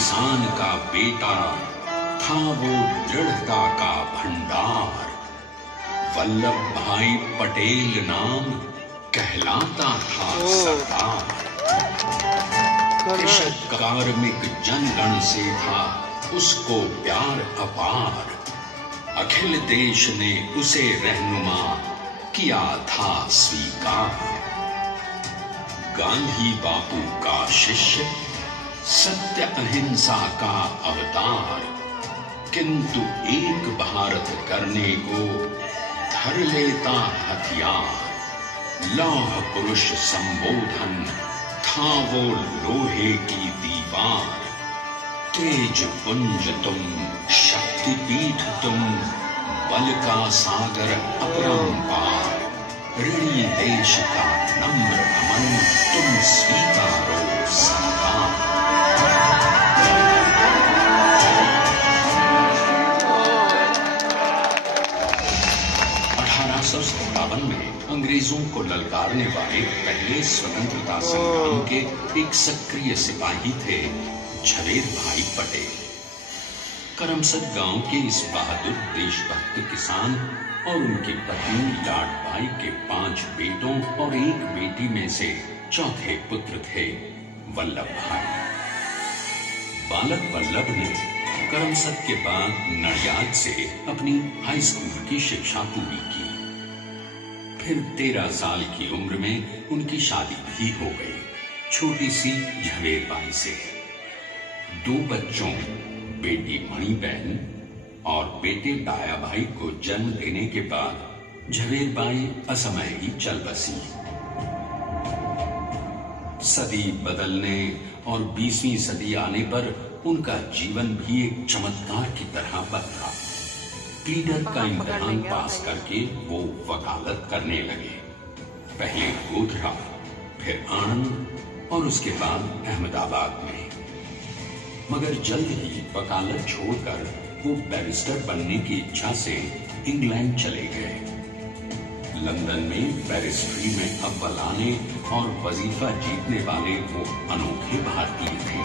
किसान का बेटा, था वो दृढ़ता का भंडार। वल्लभ भाई पटेल नाम कहलाता था सरदार। कृषक कार्मिक जनगण से था उसको प्यार अपार। अखिल देश ने उसे रहनुमा किया था स्वीकार। गांधी बापू का शिष्य, सत्य अहिंसा का अवतार। किंतु एक भारत करने को धर लेता हथियार। लौह पुरुष संबोधन था वो लोहे की दीवार। तेज पुंज तुम, शक्ति पीठ तुम, बल का सागर अपरंपार। ऋणी देश का नम्र अमन तुम स्वीकारो सरदार। 1857 में अंग्रेजों को ललकारने वाले पहले स्वतंत्रता संग्राम के एक सक्रिय सिपाही थे झवेर भाई पटेल। करमसद गांव के इस बहादुर देशभक्त किसान और उनकी पत्नी लाडबाई के 5 बेटों और 1 बेटी में से चौथे पुत्र थे वल्लभ भाई। बालक वल्लभ ने करमसद के बाद नडियाद से अपनी हाई स्कूल की शिक्षा पूरी की। फिर 13 साल की उम्र में उनकी शादी भी हो गई, छोटी सी झवेर बाई से। 2 बच्चों, बेटी मणिबहन और बेटे दाया भाई को जन्म देने के बाद झवेर बाई असमय ही चल बसी। सदी बदलने और 20वीं सदी आने पर उनका जीवन भी एक चमत्कार की तरह बदला। क्लीडर का इम्तिहान पास करके वो वकालत करने लगे। पहले गोधरा, फिर आनंद और उसके बाद अहमदाबाद में। मगर जल्द ही वकालत छोड़कर वो बैरिस्टर बनने की इच्छा से इंग्लैंड चले गए। लंदन में बैरिस्ट्री में अव्वल आने और वजीफा जीतने वाले वो अनोखे भारतीय थे।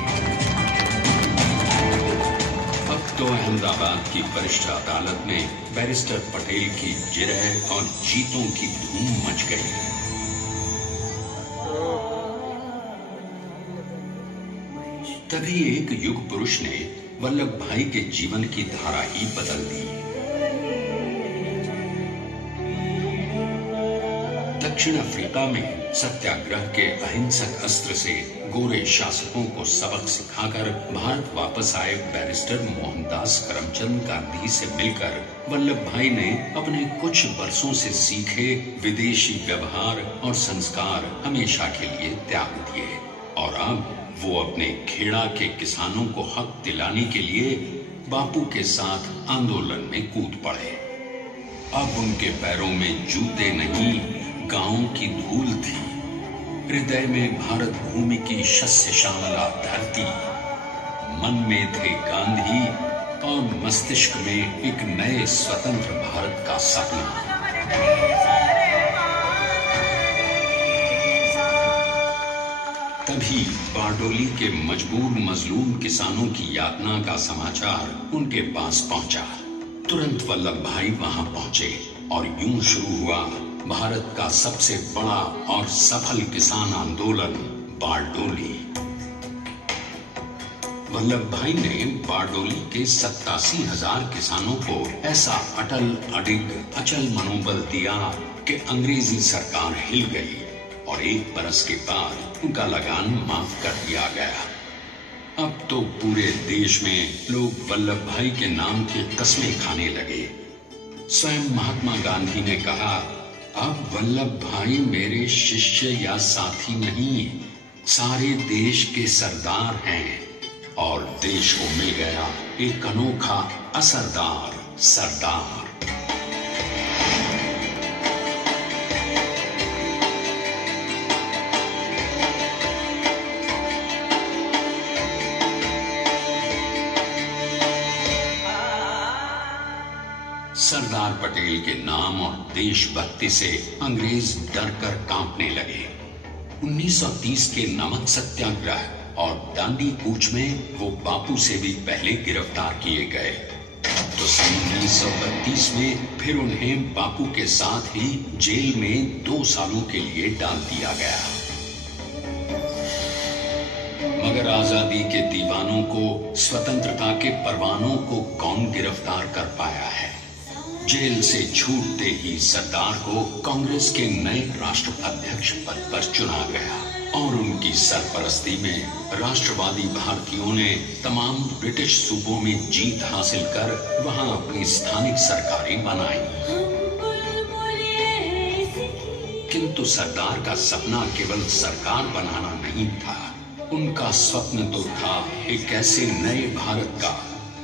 अब तो अहमदाबाद की वरिष्ठ अदालत में बैरिस्टर पटेल की जिरह और जीतों की धूम मच गई। तभी एक युग पुरुष ने वल्लभ भाई के जीवन की धारा ही बदल दी। दक्षिण अफ्रीका में सत्याग्रह के अहिंसक अस्त्र से गोरे शासकों को सबक सिखाकर भारत वापस आए बैरिस्टर मोहनदास करमचंद गांधी से मिलकर वल्लभ भाई ने अपने कुछ वर्षों से सीखे विदेशी व्यवहार और संस्कार हमेशा के लिए त्याग दिए और अब वो अपने खेड़ा के किसानों को हक दिलाने के लिए बापू के साथ आंदोलन में कूद पड़े। अब उनके पैरों में जूते नहीं, गांव की धूल थी। हृदय में भारत भूमि की शस्य श्यामला धरती। मन में थे गांधी और मस्तिष्क में एक नए स्वतंत्र भारत का सपना। तभी बारडोली के मजबूर मजलूम किसानों की यातना का समाचार उनके पास पहुंचा। तुरंत वल्लभ भाई वहां पहुंचे और यूं शुरू हुआ भारत का सबसे बड़ा और सफल किसान आंदोलन बारडोली। वल्लभ भाई ने बारडोली के 87,000 किसानों को ऐसा अटल अडिग अचल मनोबल दिया कि अंग्रेजी सरकार हिल गई और 1 बरस के बाद उनका लगान माफ कर दिया गया। अब तो पूरे देश में लोग वल्लभ भाई के नाम की कस्में खाने लगे। स्वयं महात्मा गांधी ने कहा, अब वल्लभ भाई मेरे शिष्य या साथी नहीं, सारे देश के सरदार हैं। और देश को मिल गया एक अनोखा असरदार सरदार। सरदार पटेल के नाम और देशभक्ति से अंग्रेज डर कर कांपने लगे। 1930 के नमक सत्याग्रह और दांडी कूच में वो बापू से भी पहले गिरफ्तार किए गए। तो सन 1932 में फिर उन्हें बापू के साथ ही जेल में 2 सालों के लिए डाल दिया गया। मगर आजादी के दीवानों को, स्वतंत्रता के परवानों को कौन गिरफ्तार कर पाया है? जेल से छूटते ही सरदार को कांग्रेस के नए राष्ट्राध्यक्ष पद पर चुना गया और उनकी सरपरस्ती में राष्ट्रवादी भारतीयों ने तमाम ब्रिटिश सूबों में जीत हासिल कर वहां अपनी स्थानिक सरकारें बनाई। किंतु सरदार का सपना केवल सरकार बनाना नहीं था। उनका स्वप्न तो था एक ऐसे नए भारत का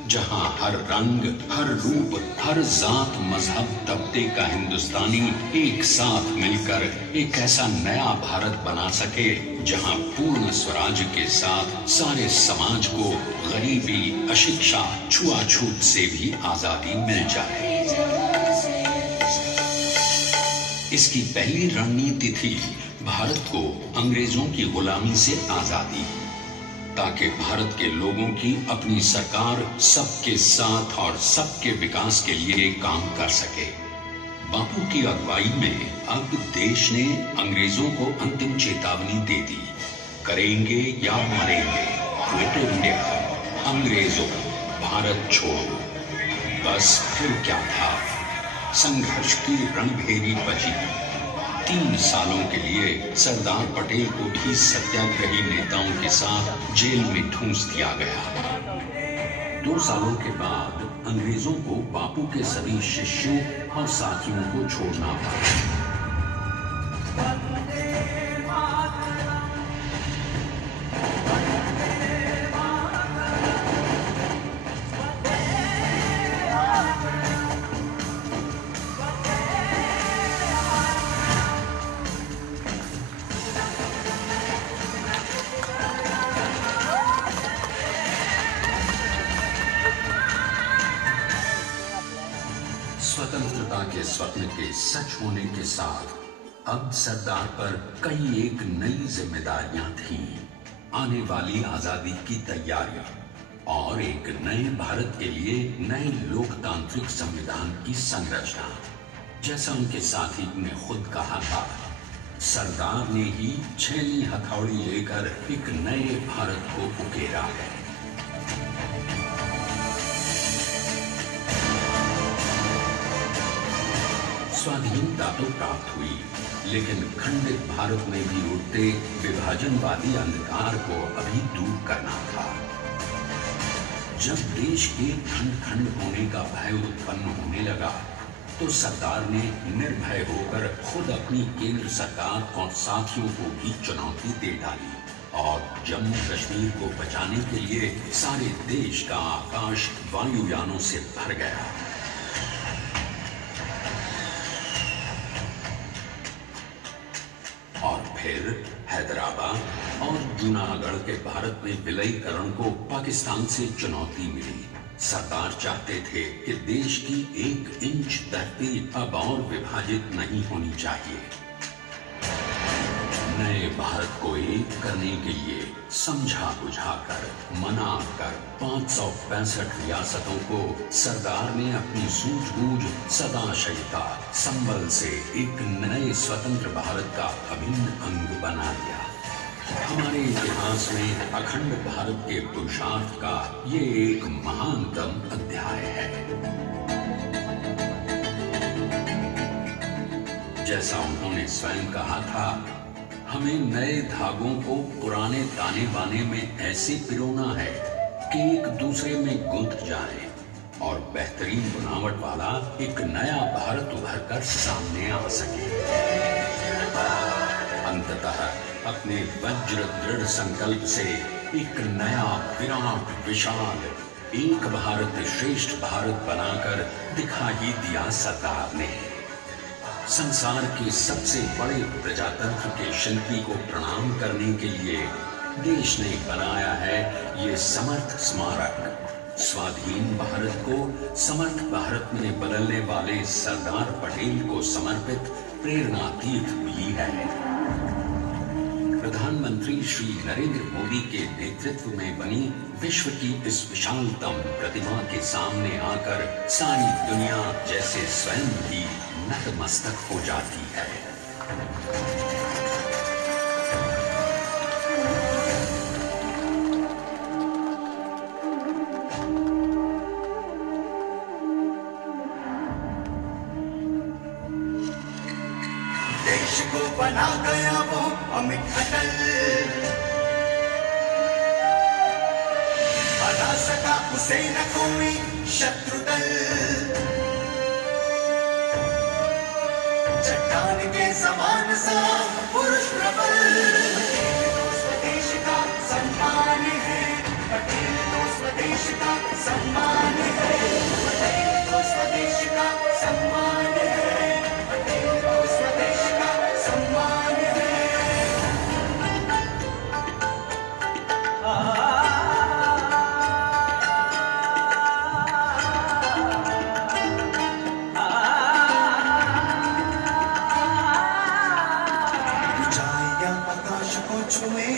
जहां हर रंग, हर रूप, हर जात, मजहब, तबके का हिंदुस्तानी एक साथ मिलकर एक ऐसा नया भारत बना सके जहां पूर्ण स्वराज के साथ सारे समाज को गरीबी, अशिक्षा, छुआछूत से भी आजादी मिल जाए। इसकी पहली रणनीति थी भारत को अंग्रेजों की गुलामी से आजादी, ताकि भारत के लोगों की अपनी सरकार सबके साथ और सबके विकास के लिए काम कर सके। बापू की अगुवाई में अब देश ने अंग्रेजों को अंतिम चेतावनी दे दी, करेंगे या मरेंगे, क्विट इंडिया, अंग्रेजों भारत छोड़ो। बस फिर क्या था, संघर्ष की रणभेरी बची। 3 सालों के लिए सरदार पटेल को भी सत्याग्रही नेताओं के साथ जेल में ठूंस दिया गया। 2 सालों के बाद अंग्रेजों को बापू के सभी शिष्यों और साथियों को छोड़ना पड़ा। स्वतंत्रता के स्वप्न के सच होने के साथ अब सरदार पर कई एक नई जिम्मेदारियां थीं। आने वाली आजादी की तैयारी और एक नए भारत के लिए नए लोकतांत्रिक संविधान की संरचना। जैसा उनके साथी ने खुद कहा था, सरदार ने ही 6वीं हथौड़ी लेकर एक नए भारत को उकेरा है। स्वाधीनता तो प्राप्त हुई, लेकिन खंडित भारत में भी उठते विभाजनवादी अंधकार को अभी दूर करना था। जब देश के खंड खंड होने का भय उत्पन्न होने लगा, तो सरदार ने निर्भय होकर खुद अपनी केंद्र सरकार और साथियों को भी चुनौती दे डाली और जम्मू कश्मीर को बचाने के लिए सारे देश का आकाश वायुयानों से भर गया। और फिर हैदराबाद और जूनागढ़ के भारत में विलयीकरण को पाकिस्तान से चुनौती मिली। सरदार चाहते थे कि देश की 1 इंच धरती अब और विभाजित नहीं होनी चाहिए। नए भारत को एक करने के लिए समझा बुझाकर, मना कर 565 रियासतों को सरदार ने अपनी सूझबूझ, सदाशयता, संबल से एक नए स्वतंत्र भारत का अभिन्न अंग बना लिया। हमारे इतिहास में अखंड भारत के पुरुषार्थ का ये एक महानतम अध्याय है। जैसा उन्होंने स्वयं कहा था, हमें नए धागों को पुराने ताने बाने में ऐसे पिरोना है कि एक दूसरे में गुंथ जाए और बेहतरीन बनावट वाला एक नया भारत उभर कर सामने आ सके। अंततः अपने वज्र दृढ़ संकल्प से एक नया विराट विशाल एक भारत श्रेष्ठ भारत बनाकर दिखा ही दिया सरदार ने। संसार के सबसे बड़े प्रजातंत्र के शिल्पी को प्रणाम करने के लिए देश ने बनाया है ये समर्थ स्मारक। स्वाधीन भारत को समर्थ भारत में बदलने वाले सरदार पटेल को समर्पित प्रेरणा तीर्थ भी है। प्रधानमंत्री श्री नरेंद्र मोदी के नेतृत्व में बनी विश्व की इस विशालतम प्रतिमा के सामने आकर सारी दुनिया जैसे स्वयं भी नतमस्तक हो जाती है। देश को बना गया वो अमित अटल, हरा सका उसे न कोई शत्रु दल। चट्टान के समान सा पुरुष प्रबल, पटेल तो स्वदेश का सम्मान है, पटेल तो स्वदेश का सम्मान है, पटेल तो स्वदेश का सम्मान है, पटेल तो स्वदेश का सम्मान है। ऊंचाइयां आकाश को छुए,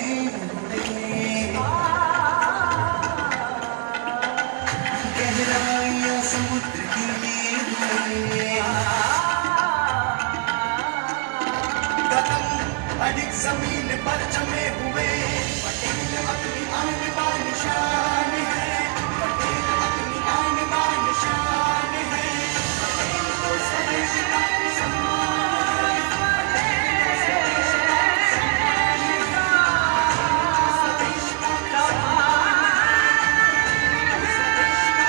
गहराइयां समुद्र की हुए, कदम अधिक जमीन पर जमे हुए, पटेल अपनी आन बान शान है, पटेल अपनी आन बान शान है, पटेल तो स्वदेश का सम्मान है, पटेल तो स्वदेश का सम्मान है, स्वदेश का सम्मान है, स्वदेश का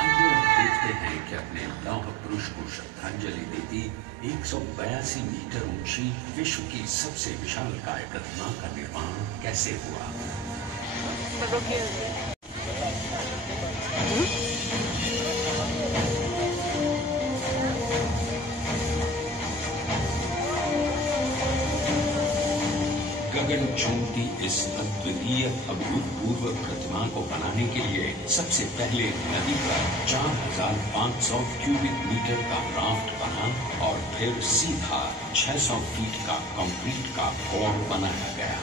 आइए अब देखते हैं कि अपने लौह पुरुष को श्रद्धांजलि देती 182 मीटर ऊंची विश्व की सबसे विशालकाय प्रतिमा का निर्माण कैसे हुआ। गगन चुंबती इस अद्वितीय अभूतपूर्व प्रतिमा को बनाने के लिए सबसे पहले नदी पर 4500 क्यूबिक मीटर का राफ्ट बना और फिर सीधा 600 फीट का कंक्रीट का पोल बनाया गया।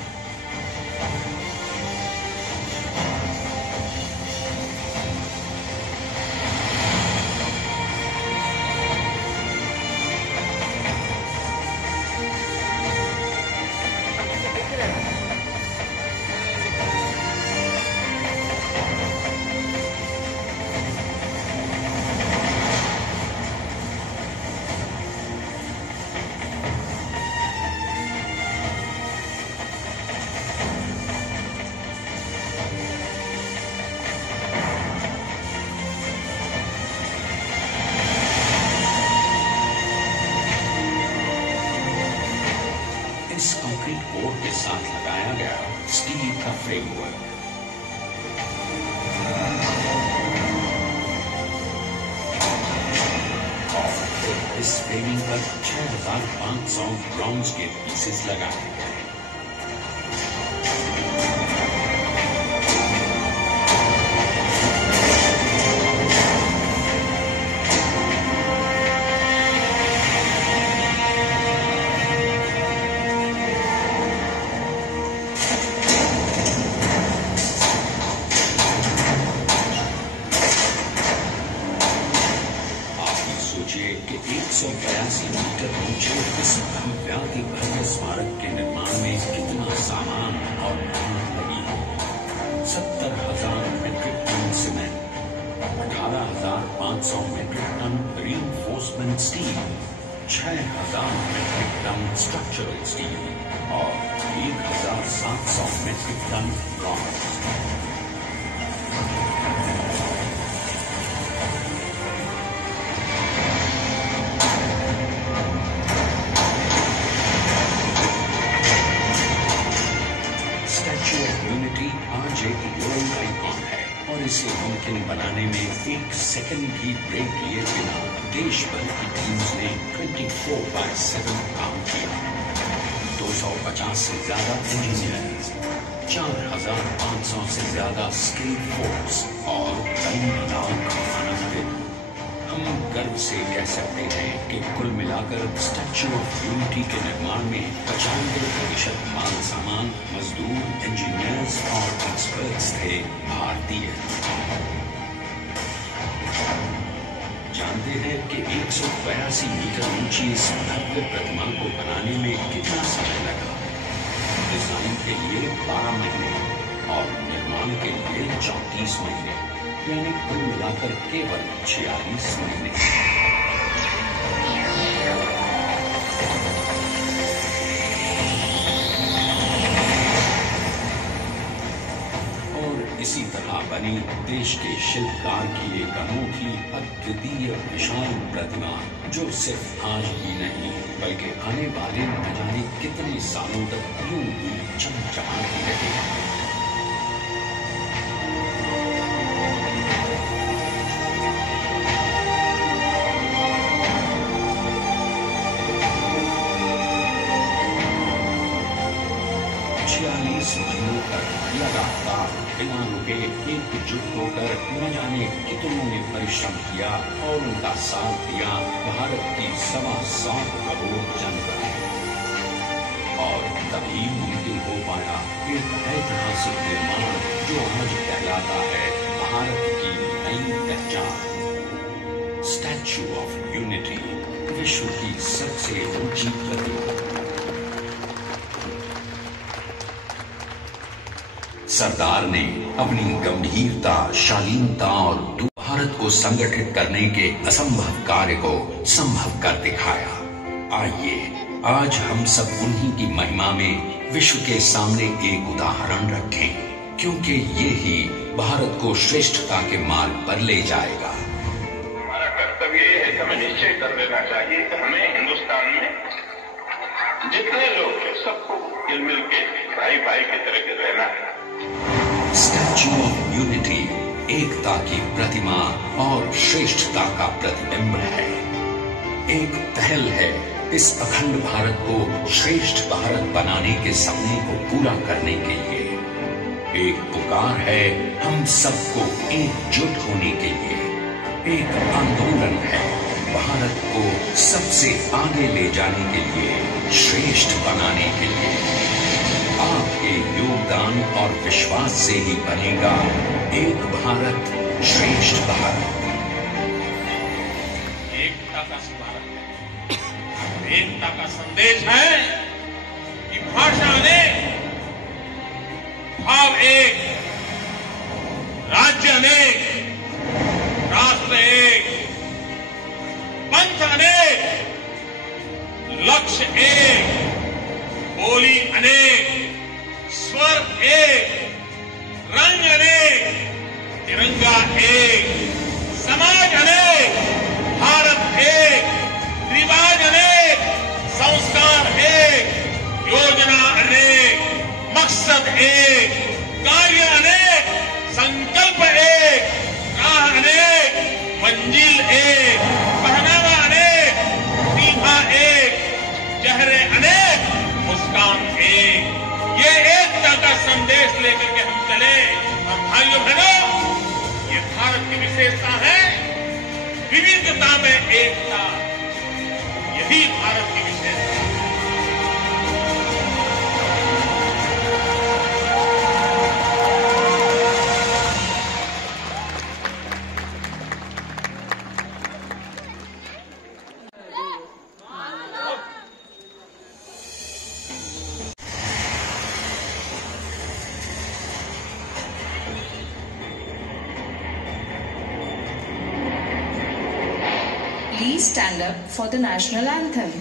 इस कंक्रीट कोर के साथ लगाया गया स्टील का फ्रेमवर्क। और फिर इस फ्रेमिंग पर 6500 ब्रॉन्ज के पीसेस लगाए गए। सोचिए कि 182 मीटर ऊंचे इस भव्याति भव्य स्मारक के निर्माण में कितना सामान और मेहनत लगी है। 70,000 metric ton cement, 18,500 metric ton reinforcement steel, 6,000 metric ton structural steel और 1,700 metric ton bronze. Statue of Unity आज एक वर्ल्ड आइकॉन है और इसे मुमकिन बनाने में एक सेकंड भी ब्रेक लिए बिना देश भर की टीम्स ने 24/7 काम किया। 250 से ज्यादा इंजीनियर्स, 4,500 से ज्यादा स्किल फोर्स और कई लाख मानव दिन। हम गर्व से कह सकते हैं कि कुल मिलाकर स्टैच्यू ऑफ यूनिटी के निर्माण में 95% माल सामान, मजदूर, इंजीनियर्स और एक्सपर्ट्स थे भारतीय। जानते हैं कि 182 मीटर ऊंची इस भव्य प्रतिमा को बनाने में कितना समय लगा? डिजाइन के लिए 12 महीने और निर्माण के लिए 34 महीने, यानी कुल मिलाकर केवल 46 महीने। और इसी तरह बनी देश के शिल्पकार की एक अनोखी, अद्वितीय, विशाल प्रतिमा, जो सिर्फ आज ही नहीं बल्कि आने वाले न जाने कितने सालों तक यूं ही चमचमाती रहेगी। महीनों तक लगातार बिना रुके एकजुट होकर न जाने कितनों ने परिश्रम किया और उनका साथ दिया भारत की 7.25 करोड़ जनता ने। और तभी मुमकिन हो पाया एक ऐतिहासिक निर्माण जो आज कहलाता है भारत की नई पहचान। स्टैच्यू ऑफ यूनिटी, विश्व की सबसे ऊंची प्रतिमा। सरदार ने अपनी गंभीरता, शालीनता और भारत को संगठित करने के असंभव कार्य को संभव कर दिखाया। आइए आज हम सब उन्हीं की महिमा में विश्व के सामने एक उदाहरण रखें, क्योंकि ये ही भारत को श्रेष्ठता के मार्ग पर ले जाएगा। हमारा कर्तव्य ये है कि हमें निश्चय कर लेना चाहिए कि हमें हिंदुस्तान में जितने लोग हैं सबको मिल के भाई भाई की तरह के रहना है। स्टैच्यू ऑफ यूनिटी एकता की प्रतिमा और श्रेष्ठता का प्रतिबिंब है। एक पहल है इस अखंड भारत को श्रेष्ठ भारत बनाने के सपने को पूरा करने के लिए। एक पुकार है हम सबको एकजुट होने के लिए। एक आंदोलन है भारत को सबसे आगे ले जाने के लिए, श्रेष्ठ बनाने के लिए। आपके योगदान और विश्वास से ही बनेगा एक भारत श्रेष्ठ भारत। एकता का भारत है, एकता का संदेश है कि भाषा अनेक, भाव एक, राज्य अनेक, राष्ट्र एक, पंथ अनेक, लक्ष्य एक, बोली अनेक, स्वर एक, रंग अनेक, तिरंगा एक, समाज अनेक, भारत एक, रिवाज अनेक, संस्कार एक, योजना अनेक, मकसद एक, कार्य अनेक, संकल्प एक, राह अनेक, मंजिल एक, पहनावा अनेक, सीमा एक, चेहरे अनेक, मुस्कान एक। ये एकता का संदेश लेकर के हम चले। और भाइयों बहनों, ये भारत की विशेषता है, विविधता में एकता। यही भारत की विशेषता है। Please stand up for the national anthem.